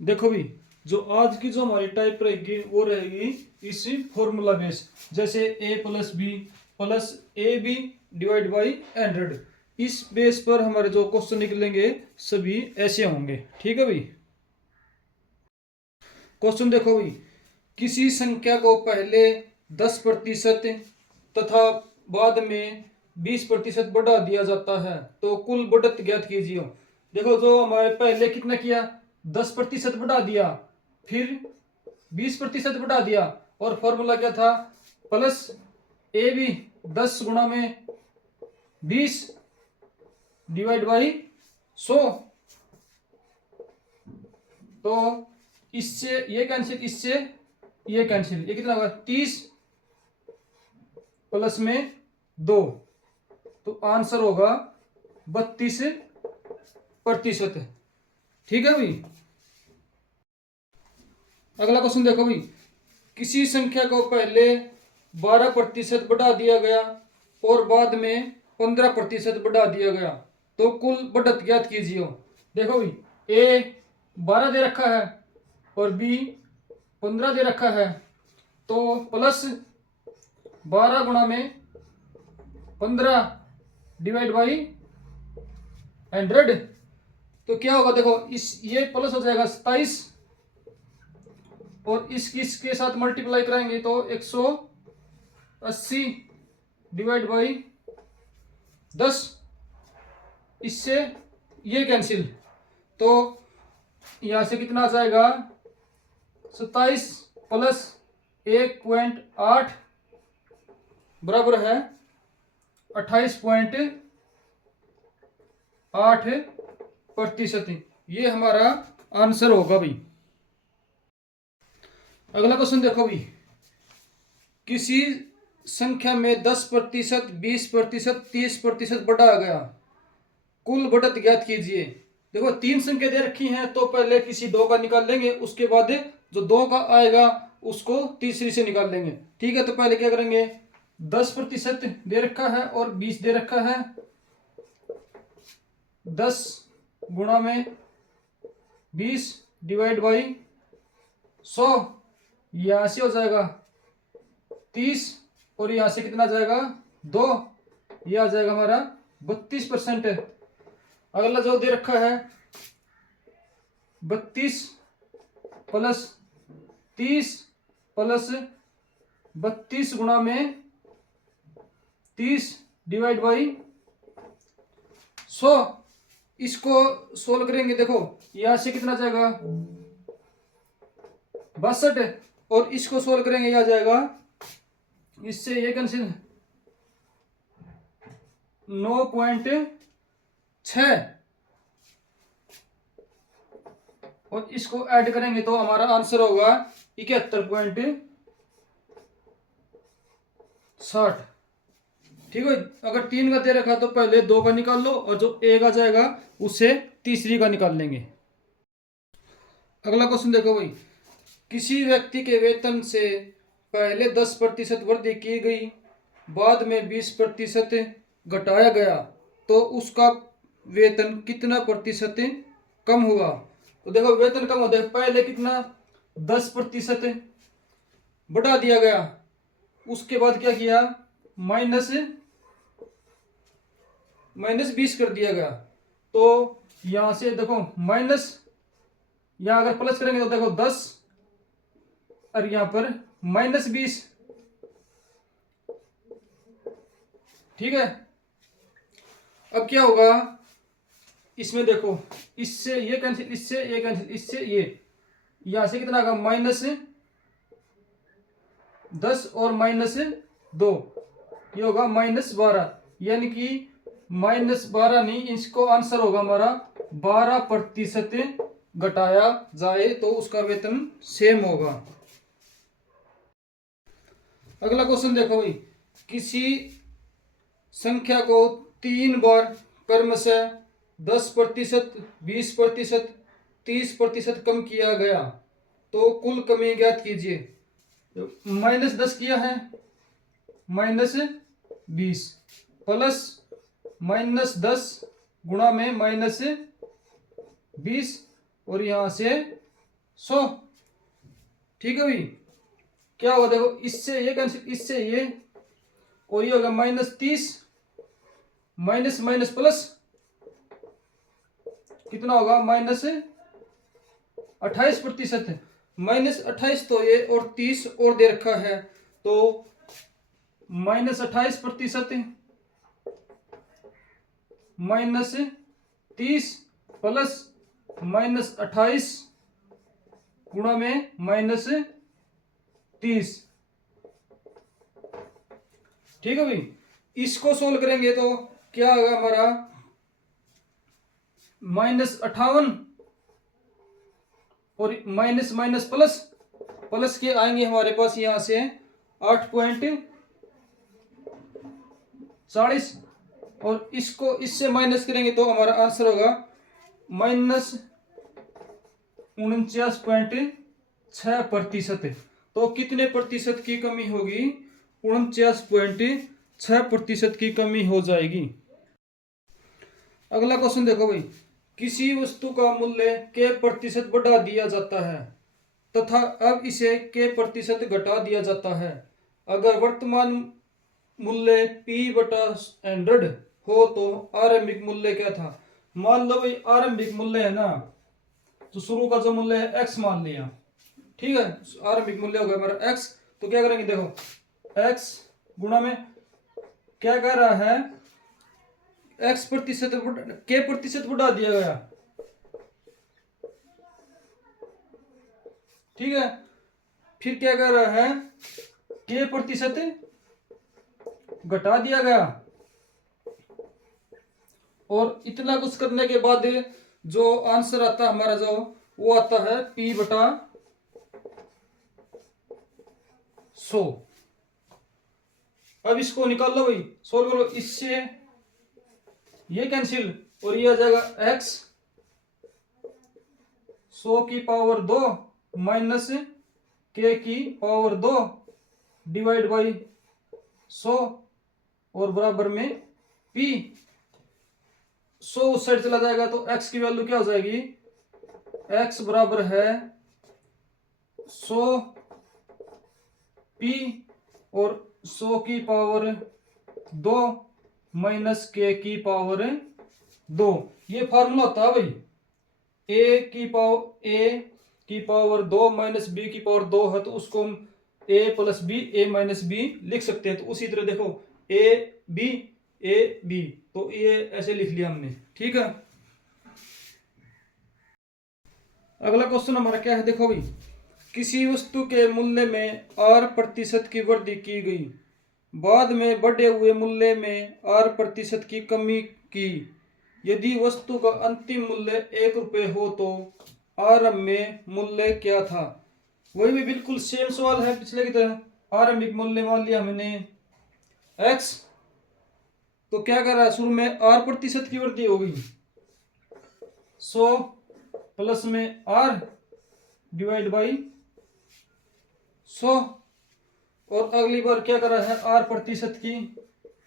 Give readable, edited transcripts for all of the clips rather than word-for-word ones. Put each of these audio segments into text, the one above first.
देखो भी, जो आज की जो हमारी टाइप रहेगी वो रहेगी इस फॉर्मूला बेस, जैसे a+b+ab डिवाइड बाई 100। इस बेस पर हमारे जो क्वेश्चन निकलेंगे सभी ऐसे होंगे। ठीक है भाई। क्वेश्चन देखो भाई, किसी संख्या को पहले 10% तथा बाद में 20% बढ़ा दिया जाता है तो कुल बढ़त ज्ञात कीजिए। देखो, जो हमारे पहले कितना किया, 10% बढ़ा दिया, फिर 20% बढ़ा दिया, और फॉर्मूला क्या था, plus a b 10 × 20 divide by 100। तो इससे ये कैंसिल, इससे ये कैंसिल, ये कितना होगा, 30 प्लस में 2, तो आंसर होगा 32%। ठीक है भाई। अगला क्वेश्चन देखो भाई, किसी संख्या को पहले 12% बढ़ा दिया गया और बाद में 15% बढ़ा दिया गया तो कुल बढ़त ज्ञात कीजिए। देखो भाई, ए 12 दे रखा है और बी 15 दे रखा है, तो प्लस 12 गुणा में 15 डिवाइड बाई 100, तो क्या होगा, देखो इस ये प्लस हो जाएगा 27, और इसके साथ मल्टीप्लाई कराएंगे तो 180 डिवाइड बाई 10, इससे ये कैंसिल, तो यहां से कितना आ जाएगा, 27 प्लस 1.8 बराबर है 28.8%। ये हमारा आंसर होगा भाई। अगला क्वेश्चन देखो भाई, किसी संख्या में 10%, 20%, 30% बढ़ाया गया, कुल बढ़त ज्ञात कीजिए। देखो, 3 संख्या दे रखी हैं, तो पहले किसी 2 का निकाल लेंगे, उसके बाद जो 2 का आएगा उसको तीसरी से निकाल लेंगे। ठीक है, तो पहले क्या करेंगे, 10% दे रखा है और 20 दे रखा है, 10 गुणा में 20 डिवाइड बाई 100, यहां से हो जाएगा 30, और यहां से कितना जाएगा 2, यह आ जाएगा हमारा 32%। अगला जो दे रखा है 32 प्लस 30 प्लस 32 गुणा में 30 डिवाइड बाई 100, इसको सोल्व करेंगे। देखो, यहां से कितना जाएगा 62, और इसको सोल्व करेंगे, यह आ जाएगा, इससे ये कैंसिल 9.6, और इसको ऐड करेंगे तो हमारा आंसर होगा 71.60। ठीक है, अगर 3 का दे रखा तो पहले 2 का निकाल लो, और जो 1 आ जाएगा उससे तीसरी का निकाल लेंगे। अगला क्वेश्चन देखो भाई, किसी व्यक्ति के वेतन से पहले 10% वृद्धि की गई, बाद में 20% घटाया गया, तो उसका वेतन कितना प्रतिशत कम हुआ। तो देखो, वेतन कम होता है, पहले कितना 10% बढ़ा दिया गया, उसके बाद क्या किया, माइनस 20 कर दिया गया, तो यहां से देखो माइनस, यहां अगर प्लस करेंगे तो देखो 10, और यहां पर -20। ठीक है, अब क्या होगा, इसमें देखो, इससे ये कैंसिल, इससे ये कैंसिल, इससे ये, यहां से कितना आएगा -10 और -2, ये होगा -12, यानी कि -12 नहीं, इसको आंसर होगा हमारा 12% घटाया जाए तो उसका वेतन सेम होगा। अगला क्वेश्चन देखो भाई, किसी संख्या को 3 बार क्रमशः 10%, 20%, 30% कम किया गया तो कुल कमी ज्ञात कीजिए। -10 किया है, -20 प्लस -10 गुणा में -20, और यहां से 100। ठीक है भाई, क्या होगा देखो, इससे ये कैंसिल, इससे ये, और ये होगा -30, माइनस माइनस प्लस कितना होगा, -28%। -28 तो ये, और 30 और दे रखा है, तो -28% -30 प्लस -28 गुणा में -30। ठीक है भाई, इसको सोल्व करेंगे तो क्या होगा हमारा, -58 और माइनस माइनस प्लस, प्लस के आएंगे हमारे पास यहां से 8.40, और इसको इससे माइनस करेंगे तो हमारा आंसर होगा -49.6%। तो कितने प्रतिशत की कमी होगी, 49.6% की कमी हो जाएगी। अगला क्वेश्चन देखो भाई, किसी वस्तु का मूल्य k% बढ़ा दिया जाता है तथा अब इसे k% घटा दिया जाता है। अगर वर्तमान मूल्य p/100 हो तो आरंभिक मूल्य क्या था। मान लो भाई आरंभिक मूल्य है ना, तो शुरू का जो मूल्य है x मान लिया, ठीक है, आरंभिक मूल्य होगा हमारा x। तो क्या करेंगे देखो, x गुणा में क्या कह रहा है, k% बढ़ा दिया गया, ठीक है। फिर क्या कह रहा है, k% घटा दिया गया, और इतना कुछ करने के बाद जो आंसर आता है हमारा, जो वो आता है p/100। अब इसको निकाल लो भाई, सोल्व करो, इससे ये कैंसिल, और ये आ जाएगा x 100 की पावर 2 माइनस k की पावर 2 डिवाइड बाई 100, और बराबर में p। 100 उस साइड चला जाएगा तो x की वैल्यू क्या हो जाएगी, x बराबर है 100p और 100 की पावर 2 माइनस k की पावर 2। ये फार्मूला होता है भाई, a की पावर 2 माइनस b की पावर 2 है, तो उसको हम a plus b a minus b लिख सकते हैं। तो उसी तरह देखो a b, तो ये ऐसे लिख लिया हमने, ठीक है। अगला क्वेश्चन हमारा क्या है, देखो भाई, किसी वस्तु के मूल्य में r% की वृद्धि की गई, बाद में बढ़े हुए मूल्य में r% की कमी की। यदि वस्तु का अंतिम मूल्य 1 रुपये हो तो आरंभ में मूल्य क्या था। वही भी बिल्कुल सेम सवाल है पिछले की तरह। आरंभिक मूल्य मान लिया हमने x, तो क्या कर रहा है, शुरू में r% की वृद्धि हो गई, 100 प्लस में r डिवाइड बाई 100, और अगली बार क्या कर रहा है, r% की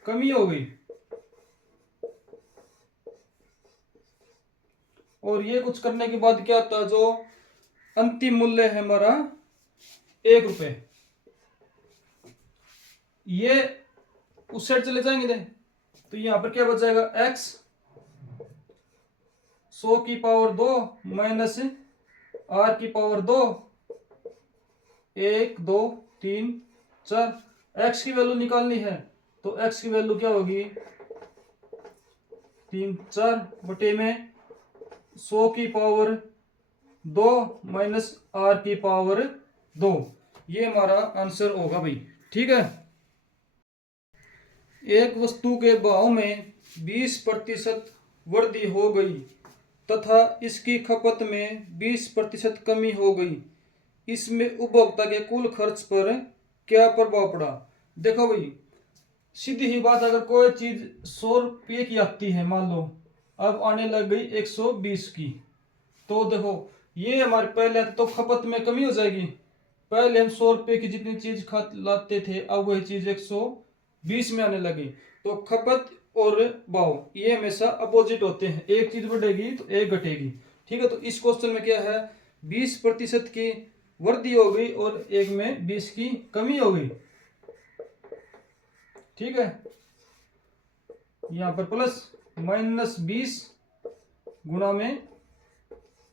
कमी हो गई, और ये कुछ करने के बाद क्या होता है, जो अंतिम मूल्य है हमारा 1 रुपये, ये उस साइड चले जाएंगे, तो यहां पर क्या बच जाएगा, x 100 की पावर 2 माइनस r की पावर 2, 1 2 3 4, x की वैल्यू निकालनी है, तो x की वैल्यू क्या होगी, 3 4 बटे में 100 की पावर 2 माइनस r की पावर 2। ये हमारा आंसर होगा भाई, ठीक है। एक वस्तु के भाव में 20% वृद्धि हो गई तथा इसकी खपत में 20% कमी हो गई, इसमें उपभोक्ता के कुल खर्च पर क्या प्रभाव पड़ा। देखो भाई, सीधी ही बात, अगर कोई चीज 100 रुपये की आती है, मान लो अब आने लग गई 120 की, तो देखो ये हमारे पहले तो खपत में कमी हो जाएगी। पहले हम 100 रुपये की जितनी चीज लाते थे, अब वही चीज 120 में आने लगी। तो खपत और भाव ये हमेशा अपोजिट होते हैं, एक चीज बढ़ेगी तो एक घटेगी, ठीक है। तो इस क्वेश्चन में क्या है, 20% की वृद्धि हो गई और एक में 20 की कमी हो गई। ठीक है, यहाँ पर प्लस -20 गुणा में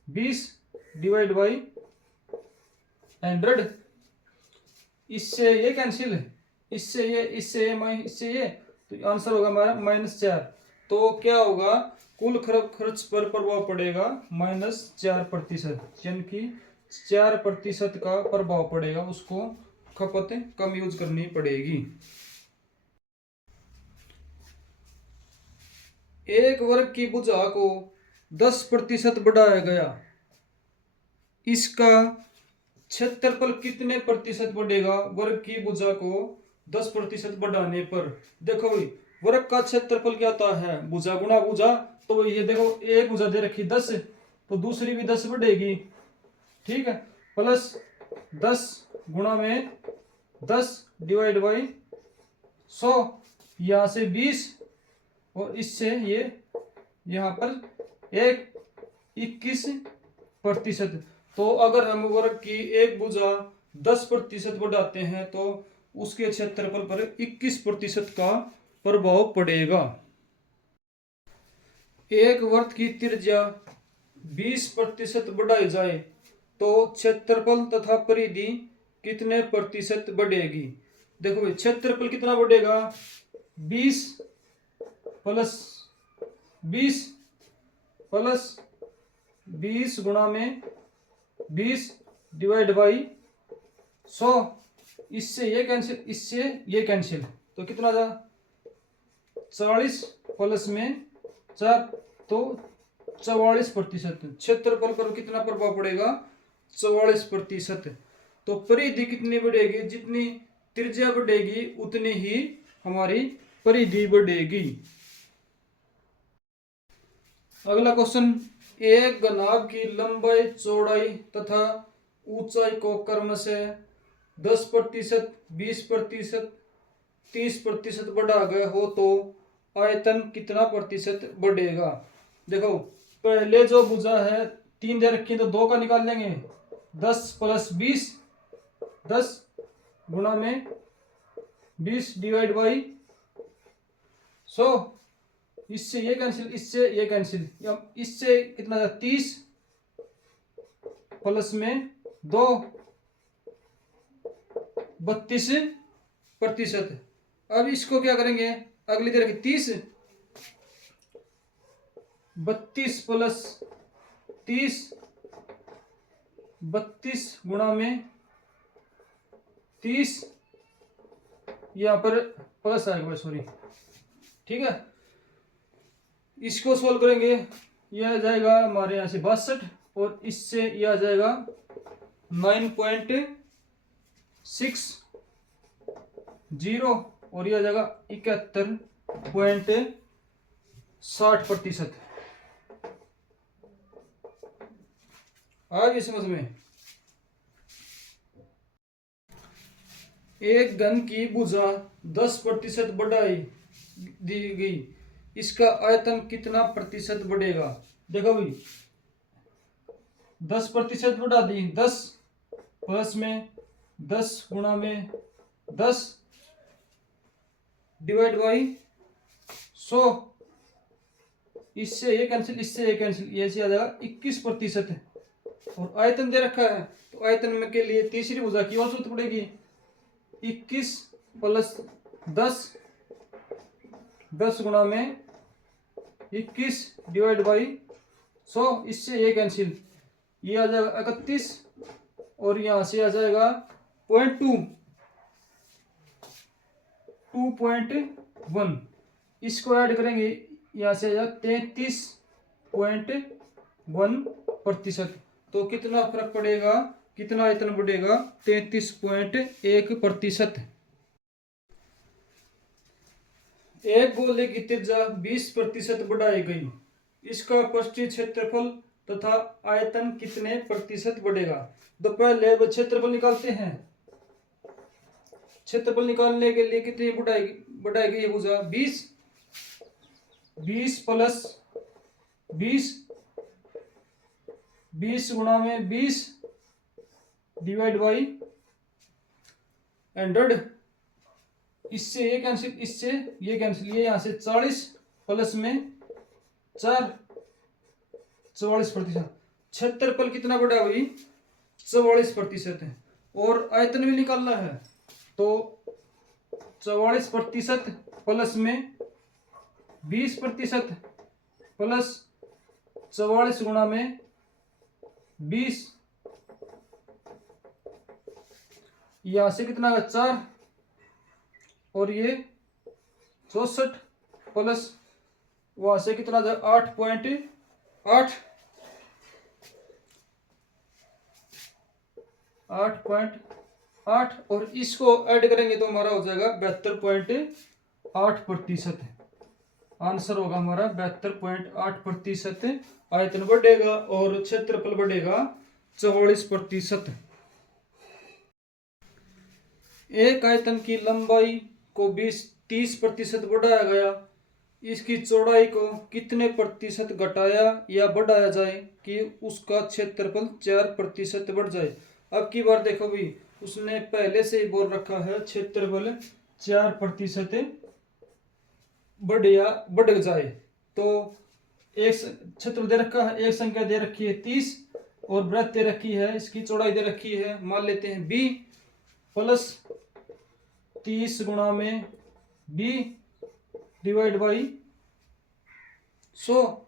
20 डिवाइड बाई 100। इससे ये कैंसिल, इससे ये, इससे ये, इससे ये, तो आंसर होगा हमारा -4। तो क्या होगा, कुल खर्च पर प्रभाव पड़ेगा -4%, यानी कि 4% का प्रभाव पड़ेगा, उसको खपत कम यूज करनी पड़ेगी। एक वर्ग की भुजा को 10% बढ़ाया गया, इसका क्षेत्रफल कितने प्रतिशत बढ़ेगा वर्ग की भुजा को 10% बढ़ाने पर? देखो भाई, वर्ग का क्षेत्रफल क्या होता है, भुजा गुणा भुजा। तो ये देखो, एक भुजा दे रखी 10, तो दूसरी भी 10 बढ़ेगी। ठीक है, प्लस 10 गुणा में 10 डिवाइड बाई 100, यहां से 20 और इससे ये यहां पर 21%। तो अगर हम वर्ग की एक भुजा 10% बढ़ाते हैं तो उसके क्षेत्रफल पर 21% का प्रभाव पड़ेगा। एक वृत्त की त्रिज्या 20% बढ़ाई जाए तो क्षेत्रफल तथा परिधि कितने प्रतिशत बढ़ेगी? देखो भाई, क्षेत्रफल कितना बढ़ेगा, 20 प्लस 20 प्लस 20 गुणा में 20 डिवाइड बाई 100, इससे ये कैंसिल, इससे ये कैंसिल, तो कितना था, 40 प्लस में 4, तो 44%। क्षेत्रफल पर कितना प्रभाव पड़ेगा, 44%। तो परिधि कितनी बढ़ेगी, जितनी त्रिज्या बढ़ेगी उतनी ही हमारी परिधि बढ़ेगी। अगला क्वेश्चन, एक घनाभ की लंबाई, चौड़ाई तथा ऊंचाई को क्रम से 10%, 20%, 30% बढ़ा गए हो तो आयतन कितना प्रतिशत बढ़ेगा? देखो, पहले जो भुजा है 3 दे रखी, तो 2 का निकाल लेंगे, 10 प्लस 20, 10 गुणा में 20 डिवाइड बाई 100, इससे ये कैंसिल, इससे ये कैंसिल, इससे कितना था, 30 प्लस में 2, 32%। अब इसको क्या करेंगे, अगली तरह की 30, 32 प्लस 30, 32 गुणा में 30, यहां पर प्लस आएगा, सॉरी। ठीक है, इसको सोल्व करेंगे, यह आ जाएगा हमारे यहां से 62 और इससे यह आ जाएगा 9.60 और यह आ जाएगा 71.60%। आ गई समझ में? एक घन की भुजा 10% बढ़ाई दी गई, इसका आयतन कितना प्रतिशत बढ़ेगा? देखो भाई, 10% बढ़ा दी, 10 प्लस में 10 गुणा में 10 डिवाइड बाई 100, इससे ये कैंसिल, इससे ये कैंसिल, ये से आ जाएगा 21%। और आयतन दे रखा है, तो आयतन में के लिए तीसरी भुजा की और जरूरत पड़ेगी, 21 प्लस 10, 10 गुणा में 21 डिवाइड बाई 100, इससे ये कैंसिल, ये आ जाएगा 31 और यहां से आ जाएगा 2.1, इसको ऐड करेंगे, यहां से आ जाएगा 33.1%। तो कितना फर्क पड़ेगा, कितना आयतन बढ़ेगा, 33.1%। एक गोले की त्रिज्या 20% बढ़ाई गई, इसका पृष्ठीय क्षेत्रफल तथा आयतन कितने प्रतिशत बढ़ेगा? तो पहले क्षेत्रफल निकालते हैं। क्षेत्रफल निकालने के लिए कितनी बढ़ाई गई भुजा, 20 प्लस 20 20 गुणा में 20 डिवाइड बाई 100। इससे ये कैंसिल, इससे ये कैंसिल, ये यहां से 40 प्लस में 4 44%। क्षेत्रफल कितना बढ़ा हुई 44% है। और आयतन भी निकालना है तो 44% प्लस में 20% प्लस 44 गुणा में 20, यहां से कितना है 4 और ये 64 प्लस वहां से कितना 8.8 8.8 और इसको ऐड करेंगे तो हमारा हो जाएगा 72.8%। आंसर होगा हमारा 72.8%। आयतन बढ़ेगा और क्षेत्रफल बढ़ेगा 44%। एक आयतन की लंबाई को 30% बढ़ाया गया, इसकी चौड़ाई को कितने प्रतिशत घटाया या बढ़ाया जाए कि उसका क्षेत्रफल 4% बढ़ जाए। अब की बार देखो भी, उसने पहले से ही बोल रखा है क्षेत्रफल 4% बढ़ जाए। तो एक क्षेत्र दे रखा है, एक संख्या दे रखी है 30 और वृत्त दे रखी है, इसकी चौड़ाई दे रखी है, मान लेते हैं b प्लस 30 गुणा में b डिवाइड बाई 100।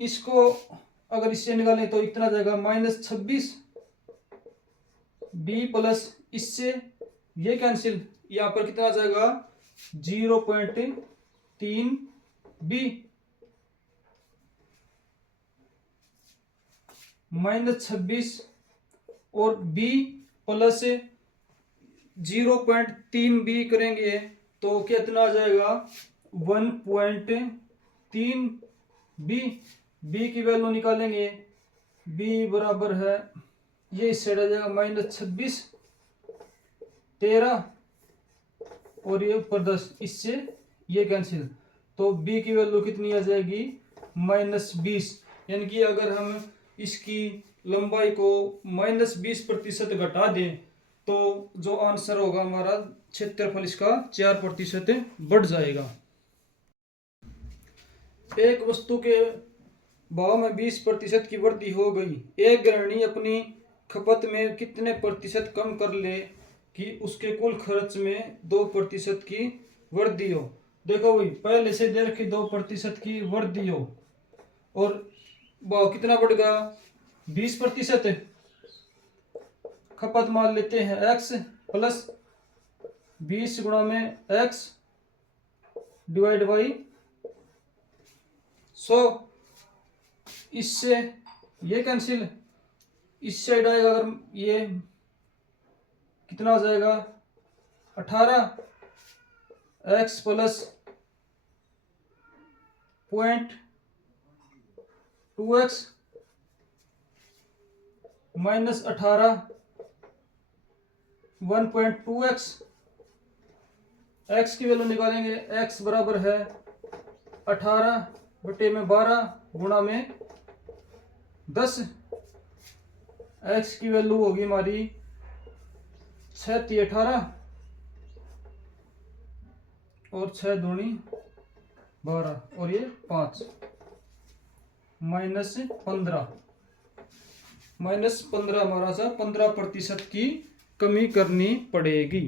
इसको अगर इससे निकालें तो इतना जाएगा -26 b प्लस इससे ये कैंसिल, यहां पर कितना आ जाएगा 0.3 b -26 और b प्लस 0.3 b करेंगे तो कितना आ जाएगा 1.3 b की वैल्यू निकालेंगे, b बराबर है ये इस साइड आ जाएगा -26 13 और ये ऊपर 10, इससे ये कैंसिल, तो b की वैल्यू कितनी आ जाएगी -20। यानी कि अगर हम इसकी लंबाई को -20% घटा दें तो जो आंसर होगा हमारा क्षेत्रफल इसका 4% बढ़ जाएगा। एक वस्तु के भाव में 20% की वृद्धि हो गई, एक गृहिणी अपनी खपत में कितने प्रतिशत कम कर ले कि उसके कुल खर्च में 2% की वृद्धि हो। देखो भाई, पहले से दे रखी 2% की वृद्धि हो और भाव कितना बढ़ गया 20%। खपत मान लेते हैं x प्लस 20 गुणा में x डिवाइड बाई 100। इससे ये कैंसिल, इस साइड आएगा अगर ये कितना हो जाएगा 18 x plus 0.2x minus 18 1.2x। x की वैल्यू निकालेंगे, x बराबर है 18/12 गुणा में 10। x की वैल्यू होगी हमारी 6 18 और 6 दूनी 12 और ये 5 -15 हमारा 15% की कमी करनी पड़ेगी।